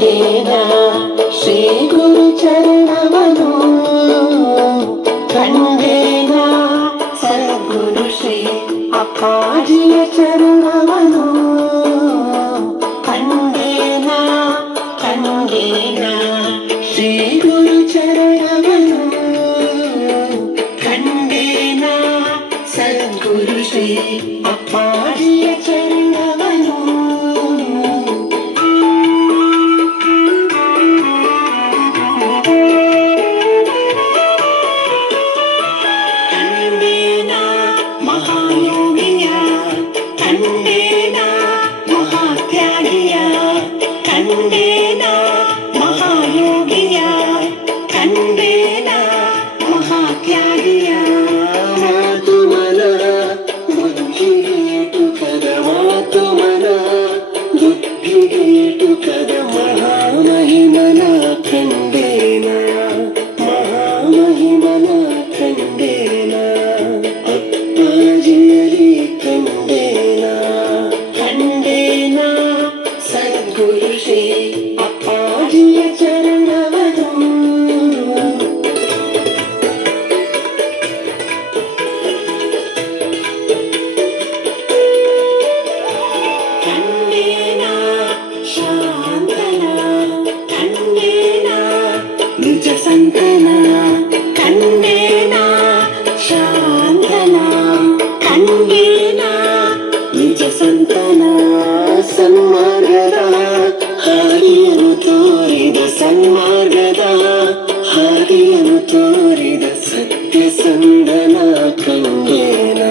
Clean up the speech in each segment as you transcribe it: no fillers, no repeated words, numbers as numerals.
ಕಂಡೇನ ಶ್ರೀ ಗುರು ಚರಣವನು, ಕಂಡೇನ ಸದ್ಗುರು ಶ್ರೀ ಅಪ್ಪಾಜಿಯ ಚರಣವನು, ಕಂಡೇನ ಕಂಡೇನ ಶ್ರೀ ಗುರು ಚರಣವನು, ಕಂಡೇನ ಸದ್ಗುರು ಶ್ರೀ ಅಪ್ಪಾಜಿಯ ಚರಣವನು. ಕಂಡೇನ ಮಹಾಯೋಗಿಯ, ಕಂಡೇನ ಮಹಾತ್ಯಾಗಿಯ, ಕಂಡೇನ ಮಹಾಯೋಗಿಯ, ಕಂಡೇನ ಮಹಾತ್ಯಾಗಿಯ. ಮಾತು ಮನ ಬುದ್ಧಿಗೇಟು ಕದ, ಮಾತು ಮನ ಬುದ್ಧಿಗೇಟು ಕದ, ಮಹಾಮಹಿಮನ ಕಂಡೇನ, ಮಹಾಮಹಿಮನ ಕಂಡೇನ, ಅಪ್ಪಾಜಿಯಲಿ ಕಂಡೇನ, ಕಂಡೇನ ಸದ್ಗುರು ಶ್ರೀ ಅಪ್ಪಾಜಿಯ ಚರಣವನು. ಕಂಡೇನ ಶಾಂತನ, ಕಂಡೇನ ನಿಜ ಸಂತನ, ಕಂಡೇನ ಶಾಂತನ, ಕಂಡೇನ ನಿಜ ಸಂತನ. ಸನ್ಮಾರ್ಗದ ಹಾದಿಯನ್ನು ತೋರಿದ, ಸನ್ಮಾರ್ಗದ ಹಾದಿಯನ್ನು ತೋರಿದ ಸತ್ಯ ಸಂದನ ಕಂಡೇನ,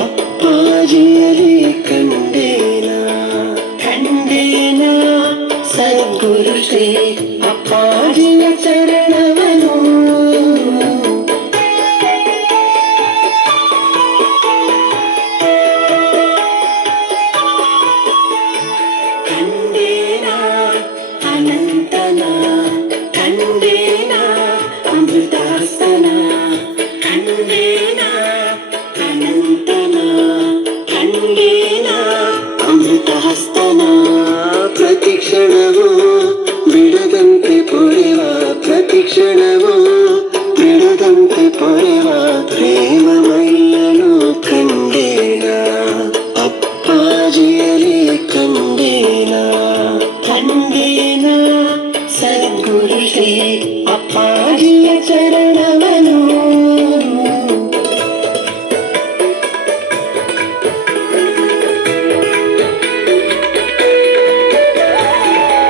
ಅಪ್ಪಾಜಿಯಲಿ ಕಂಡೇನ, ಕಂಡೇನ ಸದ್ಗುರು ಶ್ರೀ ಅಪ್ಪಾಜಿಯ ಚರಣವನು. ಕಂಡೇನ ಅನಂತನ, ಕಂಡೇನ ಅಮೃತಾಸ್ತನ, ಕಂಡೇನ ಅನಂತನ, ಕಂಡೇನ ಅಮೃತಹಸ್ತನ. ಪ್ರತಿಕ್ಷಣವೂ ಬಿಡದಂತೆ ಪೊರೆವ, ಪ್ರತಿಕ್ಷಣವೂ ಬಿಡದಂತೆ ಪೊರೆವ ಪ್ರೇಮಮಯ್ಯನು ಕಂಡೇನ, ಅಪ್ಪಾಜಿಯಲಿ ಕಂಡೇನ, ಕಂಡೇನ ಸದ್ಗುರು ಶ್ರೀ ಅಪ್ಪಾಜಿಯ ಚರಣವನು.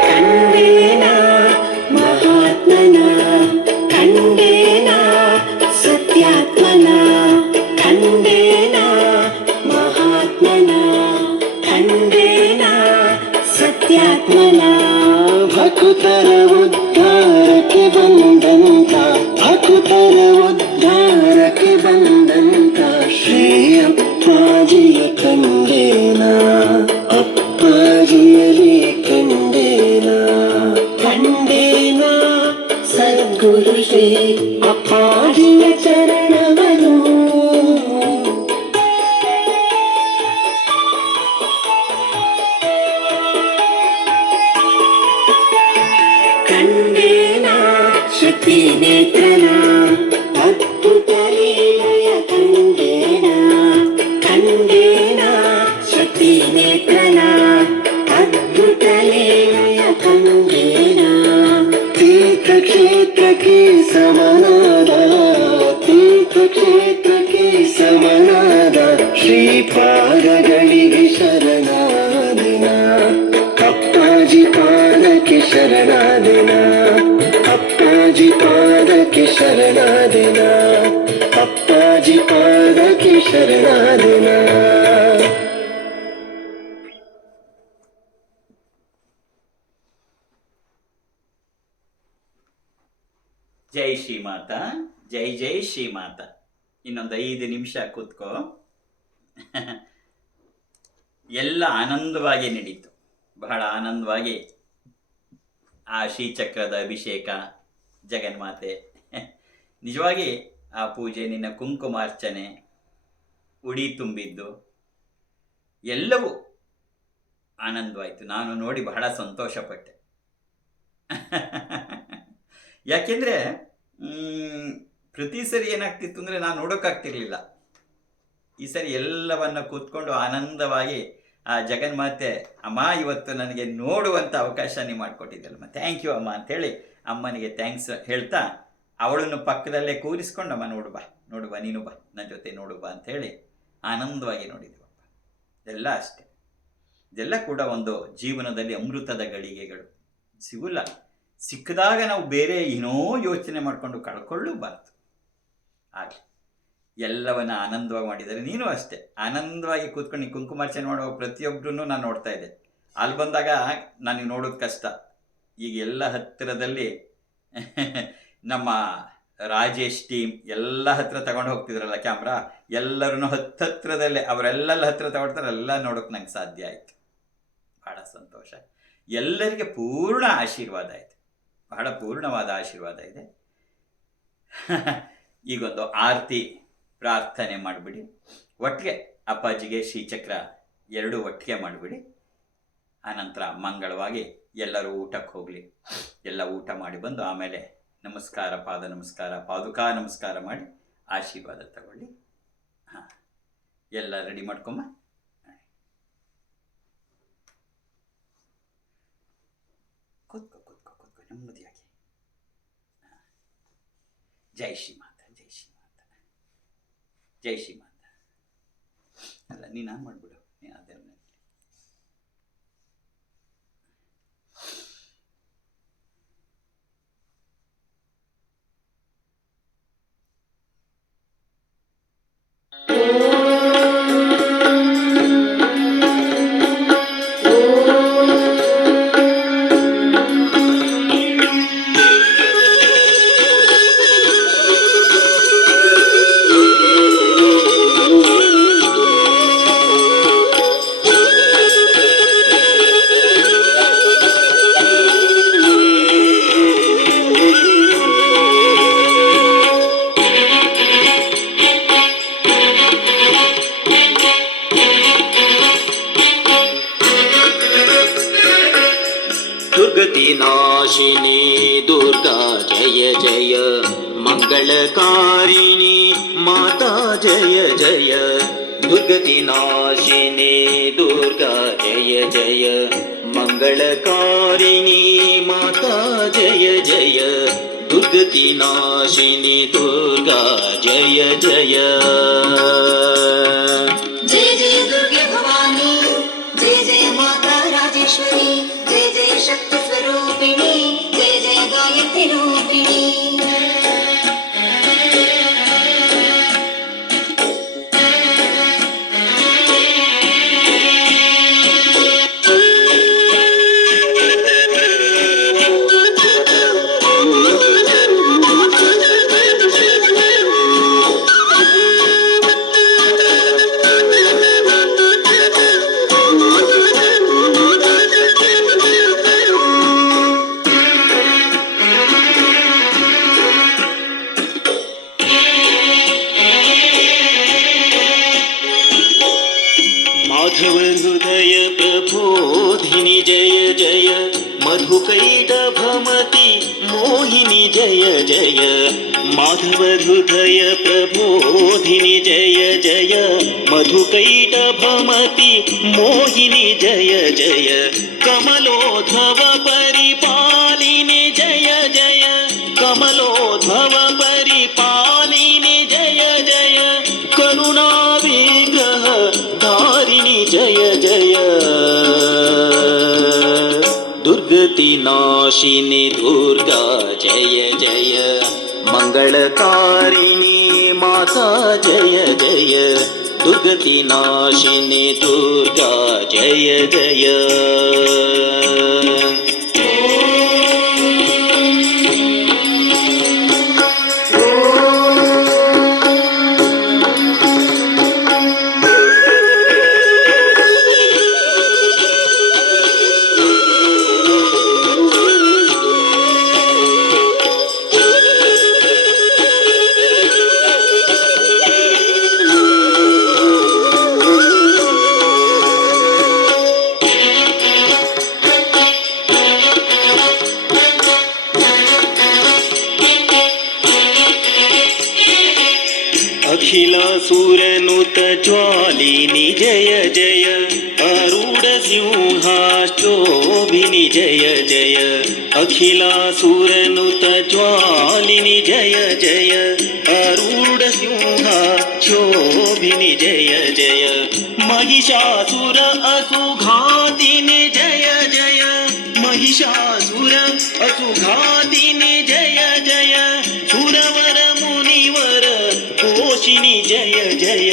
ಕಂಡೇನ ಮಹಾತ್ಮನ, ಕಂಡೇನ ಸತ್ಯಾತ್ಮನ, ಕಂಡೇನ ಮಹಾತ್ಮನ, ಕಂಡೇನ ಸತ್ಯಾತ್ಮನ. ಭಕ್ತರ ಉದ್ಧಾರಕ್ಕೆ ಬಂದಂತ, ಭಕ್ತರ ಉದ್ಧಾರಕ್ಕೆ ಬಂದಂತ ಶ್ರೀ ಅಪ್ಪಾಜಿಯ ಕಂಡೇನ, ಅಪ್ಪಾಜಿಯಲಿ ಕಂಡೇನ, ಕಂಡೇನ ಸದ್ಗುರು ಶ್ರೀ ಅಪ್ಪಾಜಿಯ ಚರಣವನು. ಕಂಡೇನ ಶಕ್ತಿ ನೇತ್ರನ, ಅದ್ಭುತ ಲೀಲೆಯ ಕಂಡೇನ, ಕಂಡೇನ ಶಕ್ತಿ ನೇತ್ರನ, ಅದ್ಭುತ ಲೀಲೆಯ ಕಂಡೇನ. ತೀರ್ಥಕ್ಷೇತ್ರಕ್ಕೆ ಸಮನಾದ, ತೀರ್ಥಕ್ಷೇತ್ರಕ್ಕೆ ಸಮನಾದ ಶ್ರೀಪಾದಗಳಿಗೆ ಶರಣಾದಿನ, ಅಪ್ಪಾಜಿ ಪಾದಕ್ಕೆ ಶರಣಾದಿನ, ಅಪ್ಪಾಜಿ ಪಾದಕ್ಕೆ ಶರಣಾದಿನ, ಅಪ್ಪಾಜಿ ಪಾದಕ್ಕೆ ಶರಣಾದಿನ. ಜೈ ಶ್ರೀಮಾತ, ಜೈ ಜೈ ಶ್ರೀಮಾತ. ಇನ್ನೊಂದು 5 ನಿಮಿಷ ಕೂತ್ಕೋ. ಎಲ್ಲ ಆನಂದವಾಗಿ ನಡೀತು, ಬಹಳ ಆನಂದವಾಗಿ ಆ ಶ್ರೀಚಕ್ರದ ಅಭಿಷೇಕ, ಜಗನ್ಮಾತೆ ನಿಜವಾಗಿ ಆ ಪೂಜೆ, ನಿನ್ನ ಕುಂಕುಮಾರ್ಚನೆ, ಉಡಿ ತುಂಬಿದ್ದು ಎಲ್ಲವೂ ಆನಂದವಾಯಿತು. ನಾನು ನೋಡಿ ಬಹಳ ಸಂತೋಷಪಟ್ಟೆ. ಯಾಕೆಂದರೆ ಪ್ರತಿ ಸರಿ ಏನಾಗ್ತಿತ್ತು ಅಂದರೆ ನಾನು ನೋಡೋಕ್ಕಾಗ್ತಿರ್ಲಿಲ್ಲ. ಈ ಸರಿ ಎಲ್ಲವನ್ನು ಕೂತ್ಕೊಂಡು ಆನಂದವಾಗಿ ಆ ಜಗನ್ಮಾತೆ, ಅಮ್ಮ ಇವತ್ತು ನನಗೆ ನೋಡುವಂಥ ಅವಕಾಶ ನೀವು ಮಾಡಿಕೊಟ್ಟಿದ್ದಲ್ಲಮ್ಮ, ಥ್ಯಾಂಕ್ ಯು ಅಮ್ಮ ಅಂಥೇಳಿ ಅಮ್ಮನಿಗೆ ಥ್ಯಾಂಕ್ಸ್ ಹೇಳ್ತಾ ಅವಳನ್ನು ಪಕ್ಕದಲ್ಲೇ ಕೂರಿಸ್ಕೊಂಡು, ಅಮ್ಮ ನೋಡುವ ನೀನು ಬಾ ನನ್ನ ಜೊತೆ ನೋಡುವ ಅಂಥೇಳಿ ಆನಂದವಾಗಿ ನೋಡಿದ್ವಪ್ಪ. ಇದೆಲ್ಲ ಅಷ್ಟೆ, ಇದೆಲ್ಲ ಕೂಡ ಒಂದು ಜೀವನದಲ್ಲಿ ಅಮೃತದ ಗಳಿಗೆಗಳು. ಸಿಗುಲ್ಲ, ಸಿಕ್ಕಿದಾಗ ನಾವು ಬೇರೆ ಏನೋ ಯೋಚನೆ ಮಾಡಿಕೊಂಡು ಕಳ್ಕೊಳ್ಳಬಾರ್ದು. ಆಗಲಿ, ಎಲ್ಲವನ್ನ ಆನಂದವಾಗಿ ಮಾಡಿದ್ದಾರೆ. ನೀನು ಅಷ್ಟೇ ಆನಂದವಾಗಿ ಕೂತ್ಕೊಂಡು ಈ ಕುಂಕುಮಾರ್ಚನೆ ಮಾಡುವ ಪ್ರತಿಯೊಬ್ಬರೂ ನಾನು ನೋಡ್ತಾ ಇದ್ದೆ. ಅಲ್ಲಿ ಬಂದಾಗ ನನಗೆ ನೋಡೋದು ಕಷ್ಟ. ಈಗ ಎಲ್ಲ ಹತ್ತಿರದಲ್ಲಿ ನಮ್ಮ ರಾಜೇಶ್ ಟೀಮ್ ಎಲ್ಲ ಹತ್ತಿರ ತಗೊಂಡು ಹೋಗ್ತಿದ್ರಲ್ಲ ಕ್ಯಾಮ್ರಾ, ಎಲ್ಲರೂ ಹತ್ತಿರದಲ್ಲೇ ಅವರೆಲ್ಲ ಹತ್ತಿರ ತಗೊಳ್ತಾರೆ, ಎಲ್ಲ ನೋಡೋಕೆ ನಂಗೆ ಸಾಧ್ಯ ಆಯಿತು. ಬಹಳ ಸಂತೋಷ. ಎಲ್ಲರಿಗೆ ಪೂರ್ಣ ಆಶೀರ್ವಾದ ಇದೆ, ಬಹಳ ಪೂರ್ಣವಾದ ಆಶೀರ್ವಾದ ಇದೆ. ಈಗೊಂದು ಆರತಿ ಪ್ರಾರ್ಥನೆ ಮಾಡಿಬಿಡಿ, ಒಟ್ಟಿಗೆ ಅಪ್ಪಾಜಿಗೆ ಶ್ರೀಚಕ್ರ ಎರಡೂ ಒಟ್ಟಿಗೆ ಮಾಡಿಬಿಡಿ. ಆನಂತರ ಮಂಗಳವಾಗಿ ಎಲ್ಲರೂ ಊಟಕ್ಕೆ ಹೋಗಲಿ. ಎಲ್ಲ ಊಟ ಮಾಡಿ ಬಂದು ಆಮೇಲೆ ನಮಸ್ಕಾರ, ಪಾದ ನಮಸ್ಕಾರ, ಪಾದುಕಾ ನಮಸ್ಕಾರ ಮಾಡಿ ಆಶೀರ್ವಾದ ತಗೊಳ್ಳಿ. ಹಾಂ, ಎಲ್ಲ ರೆಡಿ ಮಾಡ್ಕೊಂಬ. ಕೂತ್ಕೋ ನೆಮ್ಮದಿಯಾಗಿ. ಜೈ ಶ್ರೀ ಮಾತಾ, ಜೈ ಶ್ರೀ ಮಾತಾ, ಜೈ ಶ್ರೀ ಮಾತಾ. ಅಲ್ಲ, ನೀನು ಮಾಡಿಬಿಡು, ನೀನು ಅದೇ दुर्गतिनाशिनी दुर्गा जय जय, मंगलकारिणी माता जय जय। दुर्गतिनाशिनी दुर्गा जय जय, मंगलकारिणी माता जय जय। दुर्गतिनाशिनी दुर्गा जय जय। जय जय दुर्गे भवानी, जय जय माता राजेश्वरी, जय जय शक्ति स्वरूपिणी, जय जय गायत्री रूपिणी। माधव हृदय प्रबोधिनी जय जय, मधुकैटभमति मोहिनी जय जय। माधव हृदय प्रबोधिनी जय जय, मधुकैटभमति मोहिनी जय जय। कमलोद्भव परिपालिनी जय जय, कमलोद्भव परिपालिनी जय जय। करुणा विग्रह धारिणी जय जय। दुर्गतिनाशिनी दुर्गा जय जय, मंगलकारिणी माता जय जय। दुर्गतिनाशिनी दुर्गा जय जय। अखिलासुरनुत ज्वालिनि जय जय आरूढसिंहाश्चोभिनि जय जय अखिलासुरनुत ज्वालिनि जय जय आरूढसिंहाश्चोभिनि जय जय महिषासुर असुघातिनि जय जय महिषासुर असुघातिनि जय जय सुरवर मुनिवर पोषिणि जय जय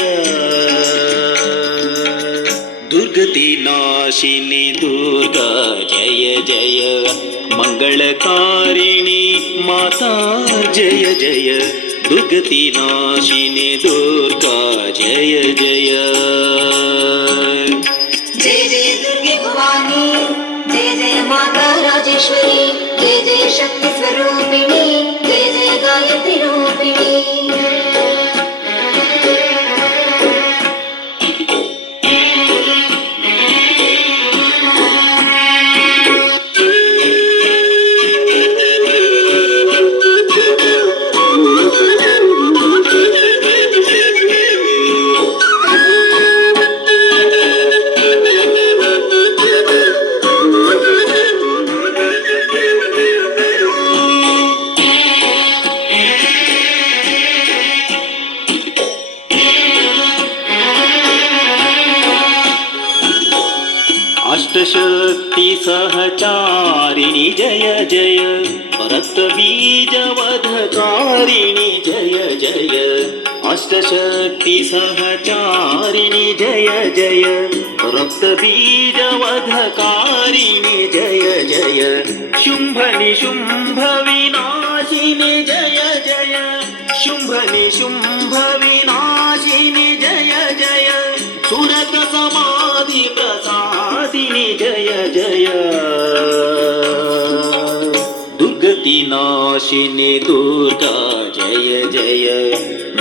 दुर्गति नाशिनि दुर्गा जय जय मंगलकारिणि माता जय जय दुर्गति नाशिनि दुर्गा जय जय जय जय दुर्गे भवानी जय जय माता राजेश्वरी जय जय शक्ति स्वरूपिणी जय जय गायत्री रूपिणी अष्टशक्ति सहचारिणि जय जय रक्तबीजवधकारिणि जय जय अष्टशक्ति सहचारिणि जय जय रक्तबीजवधकारिणि जय जय शुम्भ निशुम्भ विनाशिनि जय जय शुम्भ निशुम्भ विनाशिनि जय जय सुरत समाधि प्रसादिनि जय जय दुर्गति नाशिनि दुर्गा जय जय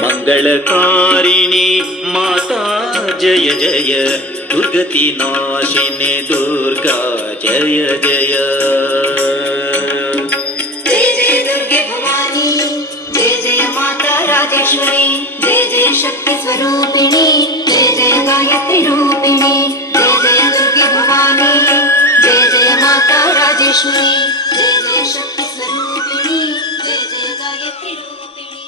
मंगलकारिणि माता जय जय दुर्गति नाशिनि दुर्गा जय जय जय जय दुर्गे भवानी जय जय माता राजेश्वरी जय जय शक्ति स्वरूपिणी जय जय गायत्री रूपिणी जय जय दुर्गे भवानी जय जय माता राजेश्वरी जय जय शक्ति स्वरूपिणी जय जय गायत्री रूपिणी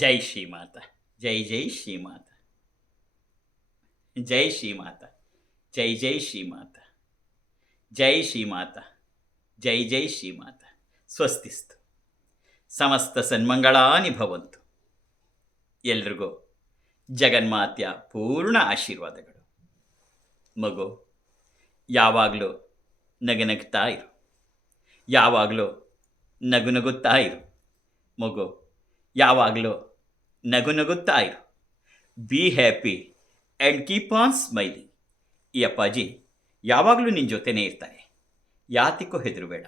ಜೈ ಶ್ರೀ ಮಾತಾ, ಜೈ ಜೈ ಶ್ರೀ ಮಾತಾ, ಜೈ ಶ್ರೀ ಮಾತಾ, ಜೈ ಜೈ ಶ್ರೀ ಮಾತಾ, ಜೈ ಶ್ರೀ ಮಾತಾ, ಜೈ ಜೈ ಶ್ರೀ ಮಾತಾ. ಸ್ವಸ್ತಿಸ್ತು. ಸಮಸ್ತ ಸನ್ಮಂಗಳಾನಿ ಭವಂತು. ಎಲ್ರಿಗೂ ಜಗನ್ಮಾತೆಯ ಪೂರ್ಣ ಆಶೀರ್ವಾದಗಳು. ಮಗು, ಯಾವಾಗಲೂ ನಗನಗ್ತಾ ಇರು, ಯಾವಾಗಲೂ ನಗುನಗುತ್ತಾ ಇರು. ಮಗು, ಯಾವಾಗಲೂ ನಗುನಗುತ್ತಾ ಇರು. Be happy and keep on smiling. ಈ ಅಪ್ಪಾಜಿ ಯಾವಾಗಲೂ ನಿನ್ನ ಜೊತೆನೇ ಇರ್ತಾರೆ, ಯಾತಿಕ್ಕೂ ಹೆದರಬೇಡ.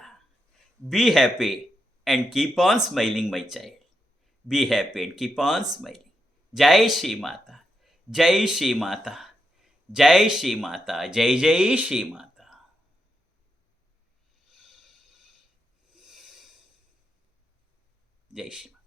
Be happy and keep on smiling my child. Be happy and keep on smiling. Jai Shri Mata, Jai Shri Mata, Jai Shri Mata, Jai Jai Shri Mata. Jai Shri Mata.